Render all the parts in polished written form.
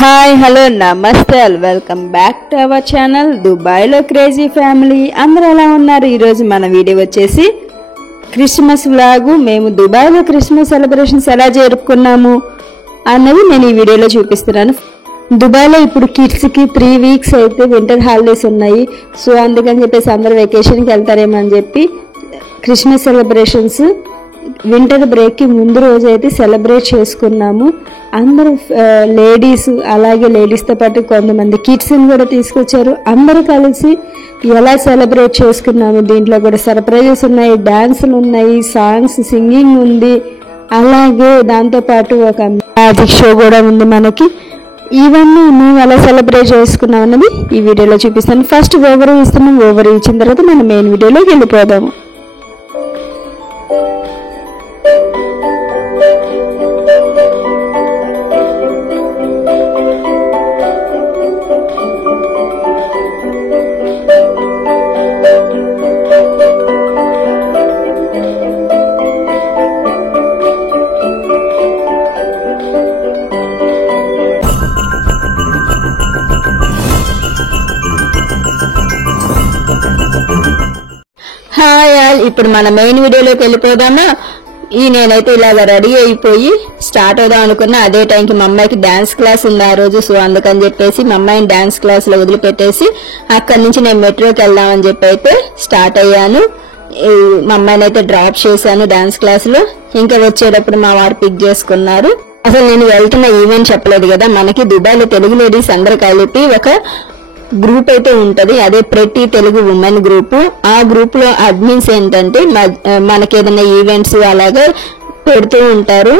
Hi hello నమస్తే welcome back to our channel దుబాయ్లో crazy family. అందరూ ఎలా ఉన్నారు? ఈరోజు మన వీడియో వచ్చేసి క్రిస్మస్ వ్లాగు. మేము దుబాయ్లో క్రిస్మస్ సెలబ్రేషన్స్ ఎలా జరుపుకున్నాము అన్నది నేను ఈ వీడియోలో చూపిస్తున్నాను. దుబాయ్లో ఇప్పుడు కిడ్స్కి 3 వీక్స్ అయితే వింటర్ హాలిడేస్ ఉన్నాయి. సో అందుకని చెప్పేసి అందరూ వెకేషన్కి వెళ్తారేమో అని చెప్పి క్రిస్మస్ సెలబ్రేషన్స్ వింటర్ బ్రేక్కి ముందు రోజు అయితే సెలబ్రేట్ చేసుకున్నాము. అందరూ లేడీస్, అలాగే లేడీస్తో పాటు కొంతమంది కిడ్స్ని కూడా తీసుకొచ్చారు. అందరూ కలిసి ఎలా సెలబ్రేట్ చేసుకున్నాము. దీంట్లో కూడా సర్ప్రైజెస్ ఉన్నాయి, డ్యాన్సులు ఉన్నాయి, సాంగ్స్, సింగింగ్ ఉంది, అలాగే దాంతోపాటు ఒక మ్యాజిక్ షో కూడా ఉంది మనకి. ఇవన్నీ మేము ఎలా సెలబ్రేట్ చేసుకున్నాం అన్నది ఈ వీడియోలో చూపిస్తాను. ఫస్ట్ ఓవర్ ఇస్తున్నాం. ఓవర్ ఇచ్చిన తర్వాత మనం మెయిన్ వీడియోలోకి వెళ్ళిపోదాము. హాయ్ ఆల్, ఇప్పుడు మన మెయిన్ వీడియోలోకి వెళ్ళిపోదామా. నేనైతే ఇలాగ రెడీ అయిపోయి స్టార్ట్ అవుదాం అనుకున్నా. అదే టైంకి మా అమ్మాయికి డాన్స్ క్లాస్ ఉంది ఆ రోజు. సో అందుకని చెప్పేసి మా అమ్మాయిని డాన్స్ క్లాస్ లో వదిలిపెట్టేసి అక్కడి నుంచి నేను మెట్రోకి వెళ్దామని చెప్పి అయితే స్టార్ట్ అయ్యాను. మా అమ్మాయిని అయితే డ్రాప్ చేశాను డాన్స్ క్లాస్ లో. ఇంకా వచ్చేటప్పుడు మా వారు పిక్ చేసుకున్నారు. అసలు నేను వెళ్తున్న ఈవెంట్ చెప్పలేదు కదా. మనకి దుబాయ్లో తెలుగు లేడీస్ అందరూ కలిపి ఒక గ్రూప్ అయితే ఉంటది. అదే ప్రతి తెలుగు ఉమెన్ గ్రూప్. ఆ గ్రూప్ లో అడ్మిన్స్ ఏంటంటే మనకి ఏదైనా ఈవెంట్స్ అలాగే పెడుతూ ఉంటారు.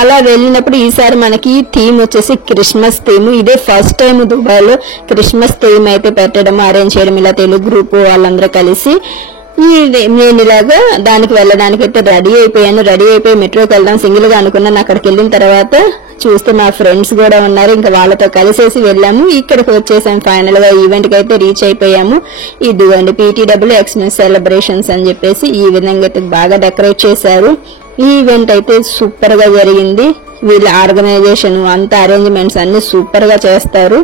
అలా వెళ్ళినప్పుడు ఈసారి మనకి థీమ్ వచ్చేసి క్రిస్మస్ థీమ్. ఇదే ఫస్ట్ టైం దుబాయ్లో క్రిస్మస్ థీమ్ అయితే పెట్టడం, అరేంజ్ చేయడం ఇలా తెలుగు గ్రూప్ వాళ్ళందరూ కలిసి. నేను ఇలాగా దానికి వెళ్ళడానికి అయితే రెడీ అయిపోయాను. రెడీ అయిపోయి మెట్రోకి వెళ్దాం సింగిల్ గా అనుకున్నాను. అక్కడికి వెళ్ళిన తర్వాత చూస్తే మా ఫ్రెండ్స్ కూడా ఉన్నారు. ఇంకా వాళ్ళతో కలిసేసి వెళ్ళాము. ఇక్కడికి వచ్చేసాం. ఫైనల్ గా ఈవెంట్ కి అయితే రీచ్ అయిపోయాము. ఇదిగోండి PTW ఎక్స్మెస్ సెలబ్రేషన్స్ అని చెప్పేసి ఈ విధంగా అయితే బాగా డెకరేట్ చేశారు. ఈ ఈవెంట్ అయితే సూపర్ గా జరిగింది. వీళ్ళ ఆర్గనైజేషన్ అంతా అరేంజ్మెంట్స్ అన్ని సూపర్ గా చేస్తారు.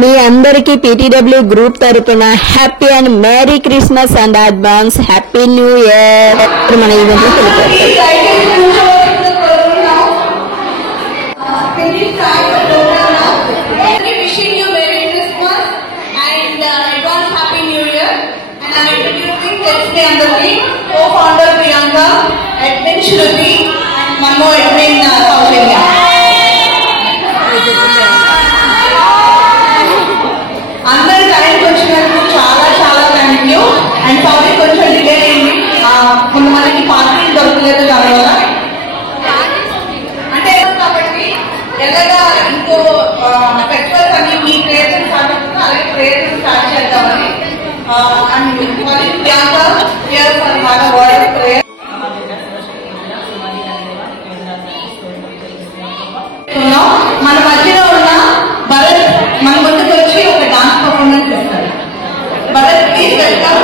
మీ అందరికీ PTW గ్రూప్ తరపున happy and merry Christmas and advance happy new year. మన ఈవెంట్ లో అందరు కరెంట్ వచ్చినందుకు చాలా చాలా థ్యాంక్ యూ. అండ్ సారీ కొంచెం డిలే అయింది. కొంతమందికి పార్కింగ్ దొరకలేదు దానివల్ల. అంటే కాబట్టి ఎలాగా ఇంకో ఫెస్టివల్స్ అన్ని మీ ప్రేయర్స్ స్టార్ట్ అవుతుంది, అలాగే ప్రేయర్స్ స్టార్ట్ చేద్దామని. అండ్ మరి ప్రియాంక అనమాట వర్డ్ ప్రేయర్ మన మధ్యలో ఉన్న భరత్ మన ముందుకు వచ్చి ఒక డాన్స్ పర్ఫార్మెన్స్ ఇస్తారు. Bharat please welcome.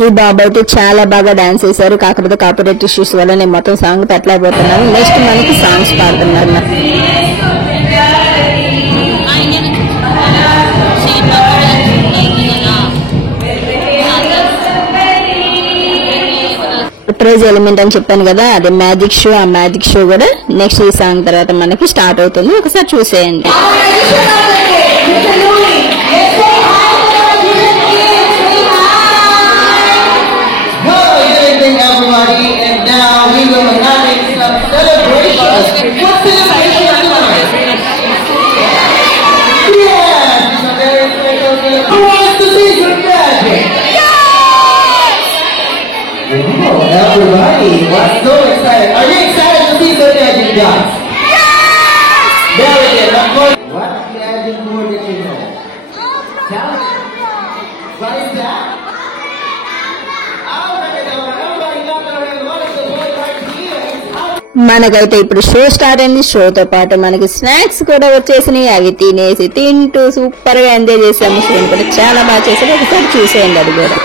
ఈ బాబు అయితే చాలా బాగా డాన్స్ చేశారు. కాకపోతే కాపీరైట్ ఇష్యూస్ వల్ల నేను మొత్తం సాంగ్ పెట్టలేకపోతున్నాను. నెక్స్ట్ మనకి సాంగ్స్ పాడుతున్నారు. సర్ప్రైజ్ ఎలిమెంట్ అని చెప్పాను కదా, అదే మ్యాజిక్ షో. ఆ మ్యాజిక్ షో కూడా నెక్స్ట్ ఈ సాంగ్ తర్వాత మనకి స్టార్ట్ అవుతుంది. ఒకసారి చూసేయండి. Everybody, what's so excited? Are you excited to see the magic dance? Yes! Very good. What magic board did you know? మనకైతే ఇప్పుడు షో స్టార్ట్ అయింది. షోతో పాటు మనకి స్నాక్స్ కూడా వచ్చేసినాయి. అవి తినేసి తింటూ సూపర్ గా ఎంజాయ్ చేసాము. షో కూడా చాలా బాగా చేసాము. ఒకసారి చూసేయండి అది కూడా.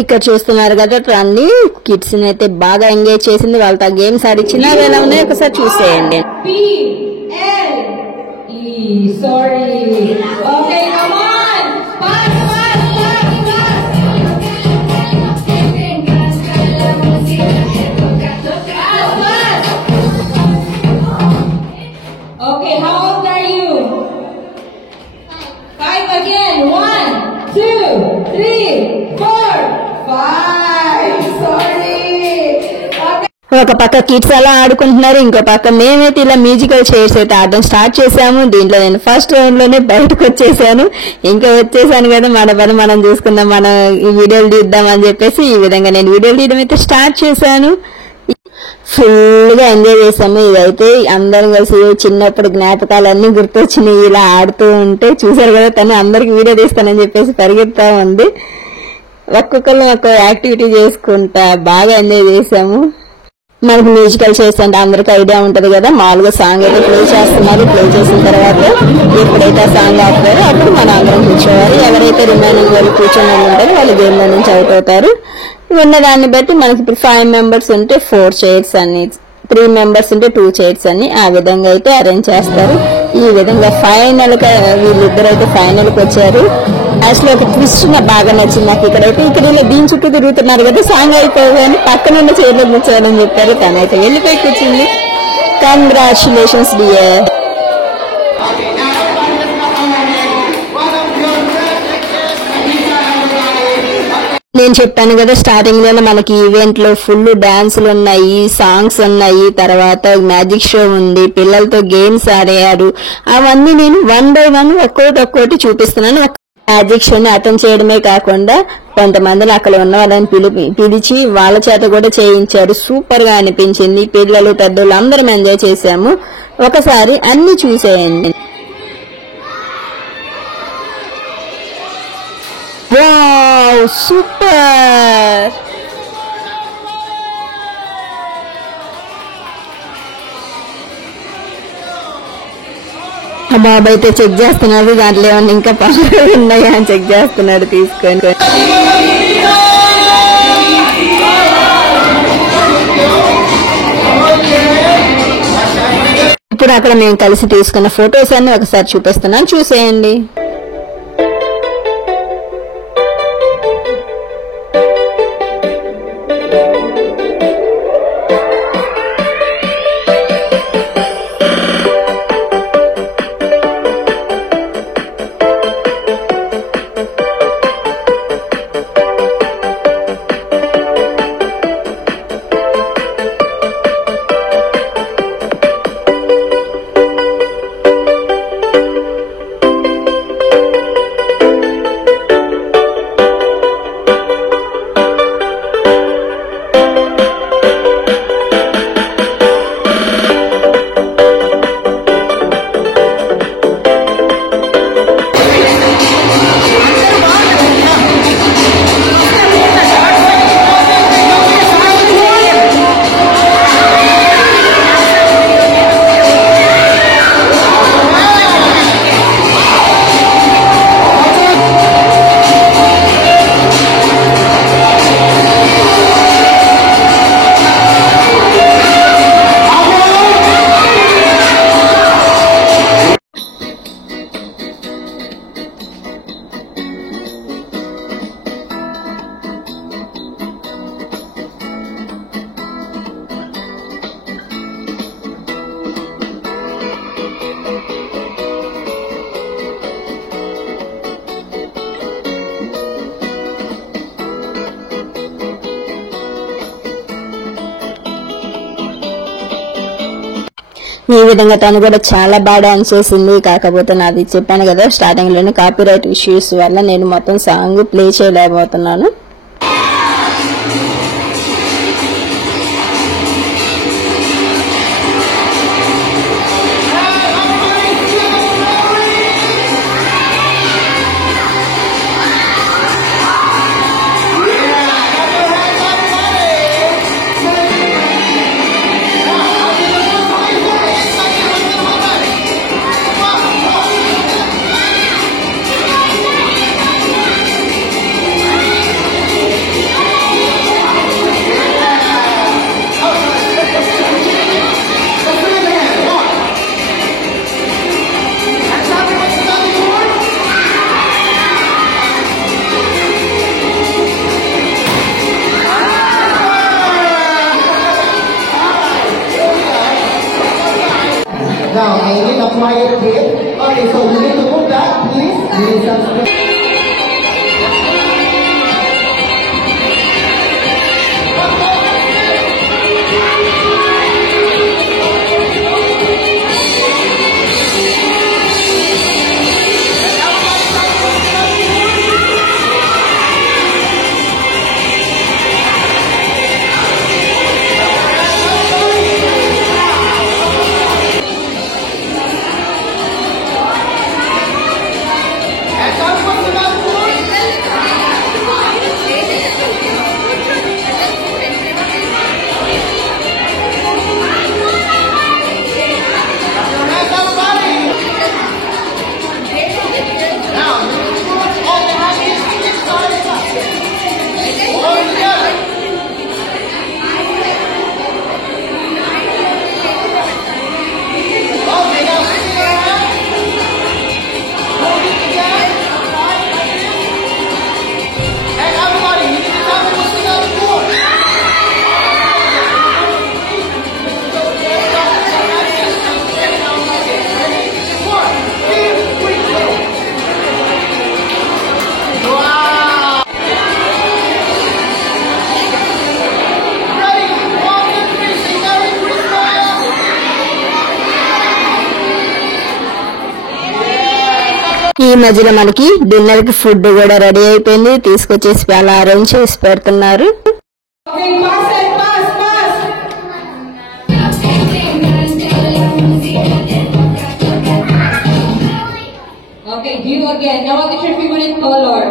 ఇక్కడ చూస్తున్నారు కదా ట్రాన్ని కిడ్స్ అయితే బాగా ఎంజాయ్ చేసింది. వాళ్ళతో గేమ్స్ ఆడిచ్చిన ఎలా ఉన్నాయో ఒకసారి చూసేయండి. ఒక పక్క కిడ్స్ అలా ఆడుకుంటున్నారు, ఇంకో పక్క మేమైతే ఇలా మ్యూజికల్ చైర్స్ అయితే ఆడడం స్టార్ట్ చేసాము. దీంట్లో నేను ఫస్ట్ రౌండ్ లోనే బయటకు వచ్చేసాను. ఇంకా వచ్చేసాను కదా, మన పని మనం చూసుకుందాం, మనం ఈ వీడియోలు తీద్దాం అని చెప్పేసి ఈ విధంగా నేను వీడియోలు తీయడం అయితే స్టార్ట్ చేశాను. ఫుల్ గా ఎంజాయ్ చేసాము. ఇదైతే అందరం కలిసి చిన్నప్పుడు జ్ఞాపకాలన్నీ గుర్తొచ్చినాయి. ఇలా ఆడుతూ ఉంటే చూసారు కదా, తను అందరికి వీడియో తీస్తానని చెప్పేసి పరిగెత్తా ఉంది. ఒక్కొక్కరు ఒక్కొక్క యాక్టివిటీ చేసుకుంటా బాగా ఎంజాయ్ చేసాము. మనకు మ్యూజికల్ చైర్స్ అంటే అందరికి ఐడియా ఉంటది కదా, మామూలుగా సాంగ్ అయితే ప్లే చేస్తున్నారు. ప్లే చేసిన తర్వాత ఎప్పుడైతే ఆ సాంగ్ ఆపుతారో అప్పుడు మన అందరం కూర్చోవాలి. ఎవరైతే రిమైనింగ్ వాళ్ళు కూర్చొని ఉంటారో వాళ్ళు గేమ్ లో నుంచి అవుట్ అవుతారు. ఉన్న దాన్ని బట్టి మనకి ఇప్పుడు 5 మెంబర్స్ ఉంటే 4 చైర్స్ అని, 3 మెంబర్స్ ఉంటే 2 చైర్స్ అని ఆ విధంగా అయితే అరేంజ్ చేస్తారు. ఈ విధంగా ఫైనల్ గా వీళ్ళిద్దరు అయితే ఫైనల్ కి వచ్చారు. యాక్చువల్లీ ఒక ట్విస్ట్ బాగా నచ్చింది నాకు. ఇక్కడ ఇలా దీని చుట్టూ తిరుగుతున్నారు కదా, సాంగ్ అయిపోగానే పక్కనున్న చైర్లో కూర్చోవాలని చెప్పారు. తనైతే వెళ్ళిపోయి కూర్చుంది. Congratulations dear. నేను చెప్పాను కదా స్టార్టింగ్ లోనే మనకి ఈవెంట్ లో ఫుల్ డాన్సులు ఉన్నాయి, సాంగ్స్ ఉన్నాయి, తర్వాత మ్యాజిక్ షో ఉంది, పిల్లలతో గేమ్స్ ఆడారు. అవన్నీ నేను 1 by 1 ఒక్కోటి చూపిస్తున్నాను. మ్యాజిక్ షోని అటెండ్ చేయడమే కాకుండా కొంతమందిని అక్కడ ఉన్న వాళ్ళని పిలిచి వాళ్ళ చేత కూడా చేయించారు. సూపర్ గా అనిపించింది. పిల్లలు పెద్దలు అందరం ఎంజాయ్ చేశాము. ఒకసారి అన్ని చూసేయండి. Wow super. బాబు అయితే చెక్ చేస్తున్నాడు, దాంట్లో ఏమన్నా ఇంకా పనులు ఉన్నాయా అని చెక్ చేస్తున్నాడు తీసుకొని. ఇప్పుడు అక్కడ మేము కలిసి తీసుకున్న ఫొటోస్ అన్ని ఒకసారి చూపిస్తున్నాను, చూసేయండి. ఈ విధంగా తను కూడా చాలా బాగా డాన్స్ చేసింది. కాకపోతే నాది చెప్పాను కదా స్టార్టింగ్ లోనే కాపీరైట్ ఇష్యూస్ వల్ల నేను మొత్తం సాంగ్ ప్లే చేయలేకపోతున్నాను. Now, Amy, apply it again. Okay, so we need to move back, please. We need some space. ఈ మధ్యలో మనకి డిన్నర్ కి ఫుడ్ కూడా రెడీ అయిపోయింది. తీసుకొచ్చేసి అలా అరేంజ్ చేసి పెడుతున్నారు. Okay, pass it, pass, pass. Okay, you again. Now what is your favorite color?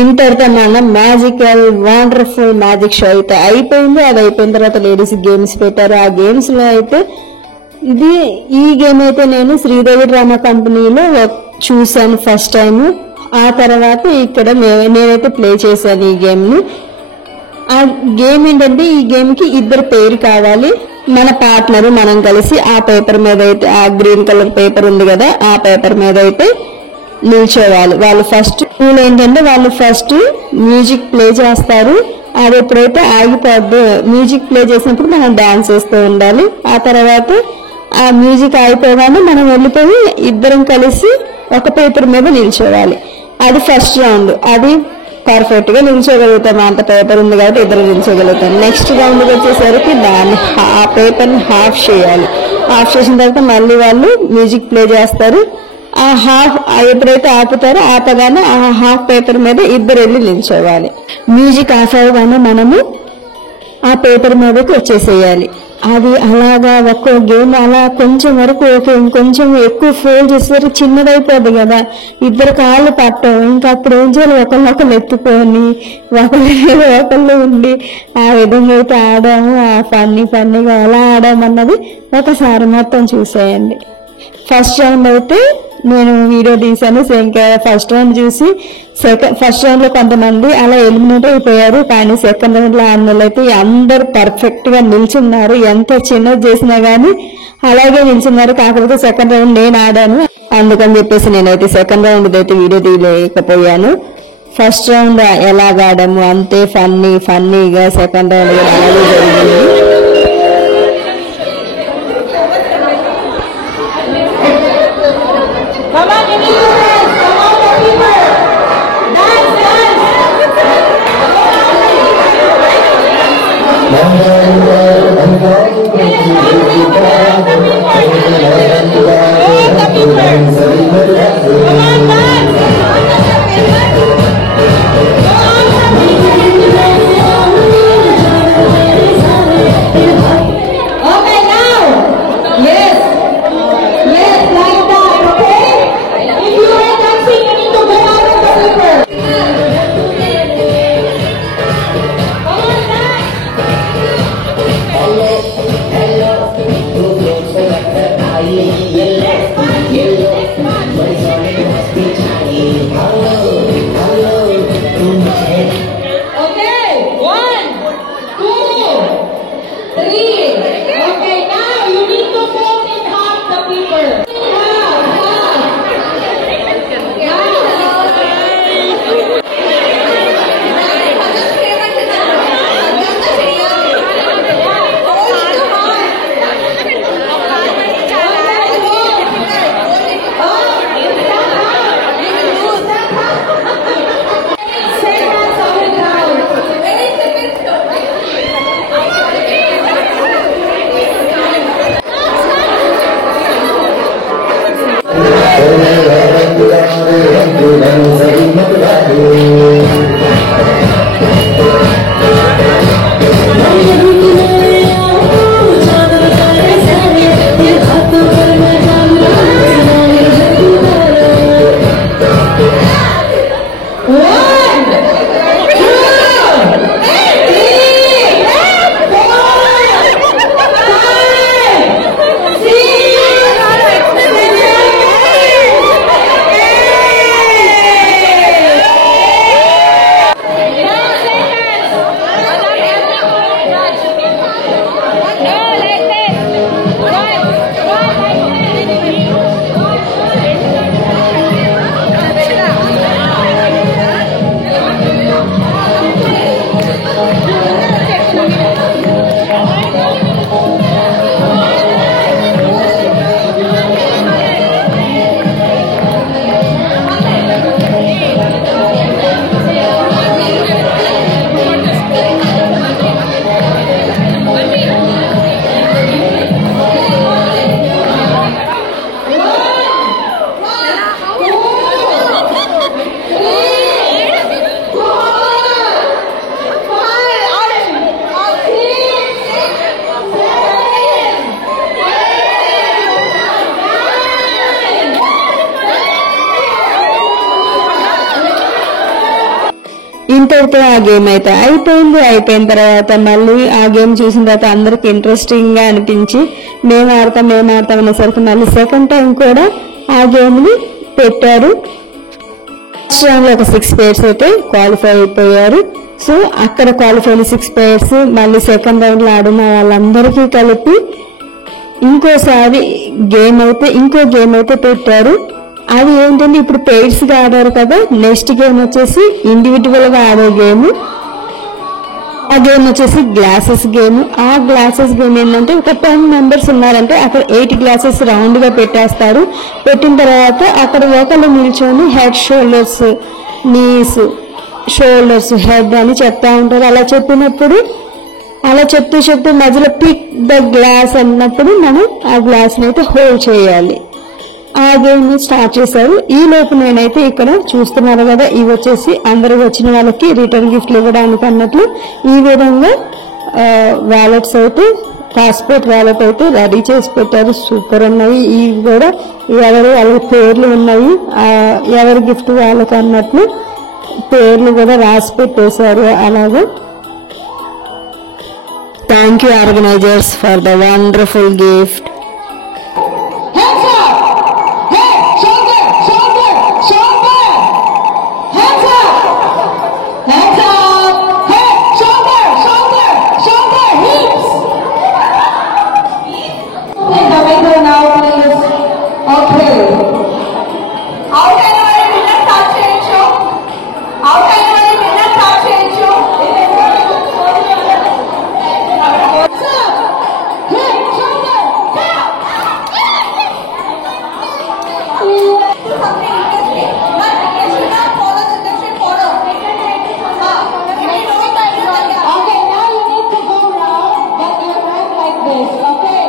ఇంతటితో మన మ్యాజికల్ వండర్ఫుల్ మ్యాజిక్ షో అయితే అయిపోయింది. అది అయిపోయిన తర్వాత లేడీస్ గేమ్స్ పెట్టారు. ఆ గేమ్స్ లో అయితే ఈ గేమ్ అయితే నేను శ్రీదేవి డ్రామా కంపెనీలో చూసాను ఫస్ట్ టైం. ఆ తర్వాత ఇక్కడ నేనైతే ప్లే చేశాను ఈ గేమ్ ని. ఆ గేమ్ ఏంటంటే ఈ గేమ్ కి ఇద్దరు పేరు కావాలి. మన పార్ట్నర్ మనం కలిసి ఆ పేపర్ మీద అయితే ఆ గ్రీన్ కలర్ పేపర్ ఉంది కదా ఆ పేపర్ మీద అయితే నిల్చోవాలి. వాళ్ళు ఫస్ట్ రూల్ ఏంటంటే వాళ్ళు ఫస్ట్ మ్యూజిక్ ప్లే చేస్తారు. అది ఎప్పుడైతే ఆగిపోద్దో మ్యూజిక్ ప్లే చేసినప్పుడు మనం డాన్స్ చేస్తూ ఉండాలి. ఆ తర్వాత ఆ మ్యూజిక్ అయిపోగానే మనం వెళ్ళిపోయి ఇద్దరం కలిసి ఒక పేపర్ మీద నిల్చోవాలి. అది ఫస్ట్ రౌండ్. అది పర్ఫెక్ట్ గా నిల్చోగలుగుతాం. అంత పేపర్ ఉంది కాబట్టి ఇద్దరు నిల్చోగలుగుతాం. నెక్స్ట్ రౌండ్ వచ్చేసరికి ఆ పేపర్ ని హాఫ్ చేయాలి. హాఫ్ చేసిన తర్వాత మళ్ళీ వాళ్ళు మ్యూజిక్ ప్లే చేస్తారు. ఆ హాఫ్ ఎప్పుడైతే ఆపుతారో ఆపగానే ఆ హాఫ్ పేపర్ మీద ఇద్దరు వెళ్ళి నిల్చోవాలి. మ్యూజిక్ ఆఫ్ అవగానే మనము ఆ పేపర్ మీదకి వచ్చేసేయాలి. అది అలాగా ఒక్కో గేమ్ అలా కొంచెం వరకు ఓకే, ఇంకొంచెం ఎక్కువ ఫోల్డ్ చేసేసరికి చిన్నదైపోద్ది కదా, ఇద్దరు కాళ్ళు పట్టవు. ఇంకా అప్పుడు ఏం చేయాలి, ఒకళ్ళొకళ్ళు ఎత్తుకొని ఒకళ్ళు ఉండి ఆ విధంగా అయితే ఆడాము. ఆ ఫన్నీగా ఎలా ఆడామన్నది ఒకసారి మొత్తం చూసేయండి. ఫస్ట్ రౌండ్ అయితే నేను వీడియో తీశాను. ఇంకా ఫస్ట్ రౌండ్ చూసి ఫస్ట్ రౌండ్ లో కొంతమంది అలా ఎలిమినేట్ అయిపోయారు. కానీ సెకండ్ రౌండ్ లో ఆడిన అయితే అందరు పర్ఫెక్ట్ గా నిల్చున్నారు. ఎంత చిన్నది చేసినా గానీ అలాగే నిల్చున్నారు. కాకపోతే సెకండ్ రౌండ్ నేను ఆడాను, అందుకని చెప్పేసి నేనైతే సెకండ్ రౌండ్ అయితే వీడియో తీయలేకపోయాను. ఫస్ట్ రౌండ్ ఎలాగ ఆడాము అంతే ఫన్నీగా సెకండ్ రౌండ్ కూడా అలాగే జరిగింది. అయితే ఆ గేమ్ అయితే అయిపోయిన తర్వాత మళ్ళీ ఆ గేమ్ చూసిన తర్వాత అందరికి ఇంట్రెస్టింగ్ గా అనిపించి మేము ఆడతాం అనేసరికి మళ్ళీ సెకండ్ టైం కూడా ఆ గేమ్ ని పెట్టారు. ఫస్ట్ రౌండ్ లో ఒక 6 players అయితే క్వాలిఫై అయిపోయారు. సో అక్కడ క్వాలిఫై అయిన 6 players మళ్ళీ సెకండ్ రౌండ్ లో ఆడిన వాళ్ళందరికీ కలిపి ఇంకో గేమ్ అయితే పెట్టారు. అది ఏంటంటే ఇప్పుడు పెయిర్స్ గా ఆడారు కదా, నెక్స్ట్ గేమ్ వచ్చేసి ఇండివిజువల్ గా ఆడే గేమ్. ఆ గేమ్ వచ్చేసి గ్లాసెస్ గేమ్. ఆ గ్లాసెస్ గేమ్ ఏంటంటే ఒక 10 members ఉన్నారంటే అక్కడ 8 గ్లాసెస్ రౌండ్ గా పెట్టేస్తారు. పెట్టిన తర్వాత అక్కడ ఒకళ్ళు నిల్చొని head, shoulders, knees, shoulders, head అని చెప్తా ఉంటారు. అలా చెప్తూ మధ్యలో పిక్ ద గ్లాస్ అన్నప్పుడు మనం ఆ గ్లాస్ అయితే హోల్డ్ చేయాలి. ఆ గేమ్ స్టార్ట్ చేశారు. ఈ లోపు నేనైతే ఇక్కడ చూస్తున్నారు కదా, ఇవి వచ్చేసి అందరూ వచ్చిన వాళ్ళకి రిటర్న్ గిఫ్ట్లు ఇవ్వడానికి అన్నట్లు ఈ విధంగా వ్యాలెట్స్ అయితే పాస్పోర్ట్ వ్యాలెట్ అయితే రెడీ చేసి పెట్టారు. సూపర్ ఉన్నాయి. ఇవి కూడా వాళ్ళ పేర్లు ఉన్నాయి, ఎవరి గిఫ్ట్ వాళ్ళకి అన్నట్లు పేర్లు కూడా రాసి పెట్టేశారు. అలాగే thank you organisers for the wonderful gift. Hands up! Head, shoulder, shoulder, shoulder. Hands up! Hands up! Head, shoulder, shoulder, shoulder, hips. In the middle now, please. Okay. Out అయిన వాళ్ళు విన్నర్ స్టార్ట్ చేయొచ్చు. Head, shoulder, down. Something interesting. But you should not follow the direction follow. If you know Okay, now you need to go round, but your hand like this. Okay,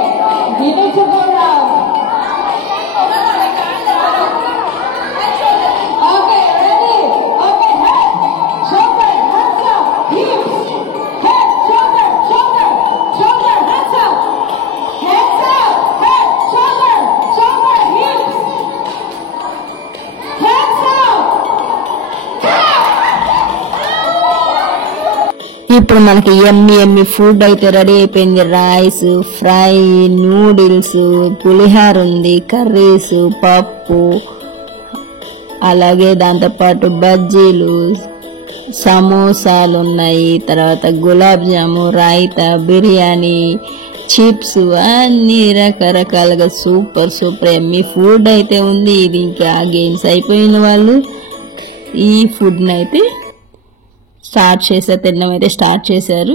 you need to go round. Okay, ready? Okay, head, shoulder, hands up, hips. Head, shoulder, shoulder, shoulder, hands up. Hands up, head, shoulder, shoulder, hips. Hands up. ఇప్పుడు మనకి ఎమ్మి food అయితే ready అయిపోయింది. Rice, fry, noodles, పులిహార ఉంది, curries, పప్పు, అలాగే దాంతోపాటు బజ్జీలు, సమోసాలు ఉన్నాయి, తర్వాత గులాబ్ జాము, రైతా, బిర్యానీ, చిప్స్, అన్ని రకరకాలుగా సూపర్ ఎమ్మి ఫుడ్ అయితే ఉంది. ఇది ఇంకా గేమ్స్ అయిపోయిన వాళ్ళు ఈ ఫుడ్ అయితే తినడం అయితే స్టార్ట్ చేశారు.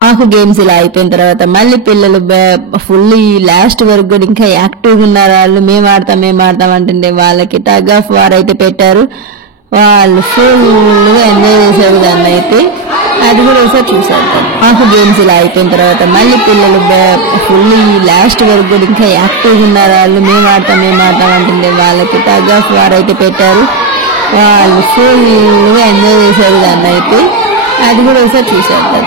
మాకు గేమ్స్ ఇలా అయిపోయిన తర్వాత మళ్ళీ పిల్లలు ఫుల్ లాస్ట్ వరకు కూడా ఇంకా యాక్టివ్గా ఉన్నారు. వాళ్ళు మేము ఆడతాం అంటుండే వాళ్ళకి టగ్ ఆఫ్ వార్ అయితే పెట్టారు. వాళ్ళు ఫుల్ ఎంజాయ్ చేశారు దాన్ని అయితే. అది కూడా ఒకసారి చూసారు. మాకు గేమ్స్ ఇలా అయిపోయిన తర్వాత మళ్ళీ పిల్లలు ఫుల్ లాస్ట్ వరకు కూడా ఇంకా యాక్టివ్గా ఉన్నారు. వాళ్ళు మేము ఆడతాం అంటుండే వాళ్ళకి టగ్ ఆఫ్ వార్ అయితే పెట్టారు. వాళ్ళు ఫుల్ ఎంజాయ్ చేశారు దాన్ని అయితే. అది కూడా ఒకసారి చూసారు.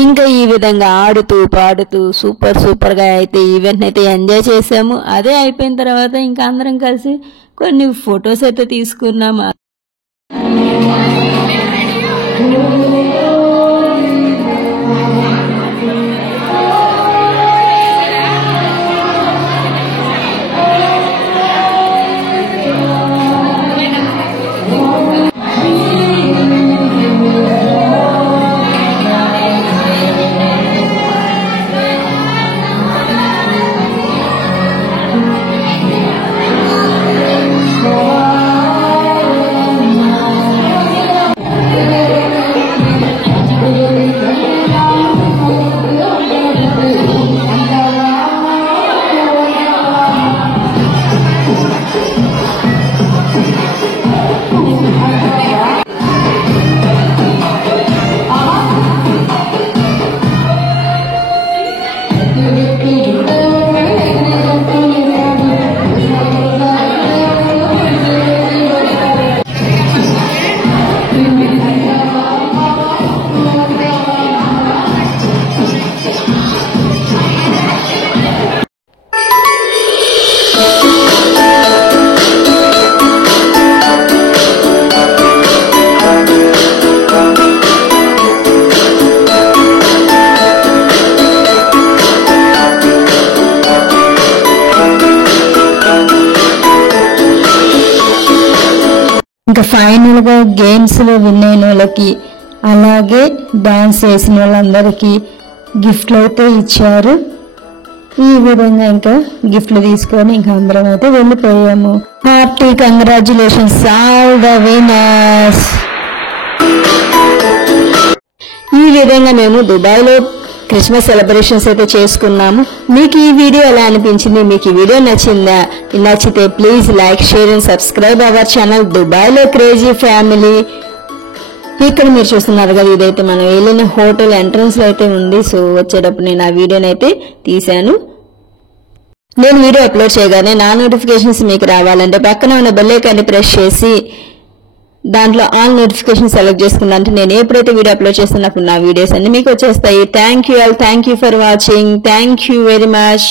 ఇంకా ఈ విధంగా ఆడుతూ పాడుతూ సూపర్ గా అయితే ఈవెంట్ అయితే ఎంజాయ్ చేసాము. అదే అయిపోయిన తర్వాత ఇంకా అందరం కలిసి కొన్ని ఫొటోస్ అయితే తీసుకున్నాము. ఇంకా ఫైనల్ గా గేమ్స్ లో విన్ అయిన వాళ్ళకి అలాగే డాన్స్ చేసిన వాళ్ళందరికీ గిఫ్ట్లు అయితే ఇచ్చారు. ఈ విధంగా ఇంకా గిఫ్ట్లు తీసుకొని ఇంకా అందరం అయితే వెళ్ళిపోయాము. Happy congratulations all the winners. ఈ విధంగా మేము దుబాయ్ లో క్రిస్మస్ సెలబ్రేషన్స్ అయితే చేసుకున్నాము. మీకు ఈ వీడియో ఎలా అనిపించింది? మీకు ఈ వీడియో నచ్చిందా? నచ్చితే please like, share and subscribe our channel Dubai లో క్రేజీ ఫ్యామిలీ. ఇక్కడ మీరు చూస్తున్నారు కదా, ఇదైతే మనం వెళ్ళిన హోటల్ ఎంట్రన్స్ లో అయితే ఉంది. సో వచ్చేటప్పుడు నేను ఆ వీడియోని అయితే తీశాను. నేను వీడియో అప్లోడ్ చేయగానే నా నోటిఫికేషన్స్ మీకు రావాలంటే పక్కన ఉన్న బెల్ ఐకాన్ని ప్రెస్ చేసి దాంట్లో ఆల్ నోటిఫికేషన్ సెలెక్ట్ చేసుకున్నా అంటే నేను ఎప్పుడైతే వీడియో అప్లోడ్ చేస్తున్నప్పుడు నా వీడియోస్ అన్ని మీకు వచ్చేస్తాయి. Thank you all, thank you for watching, thank you very much.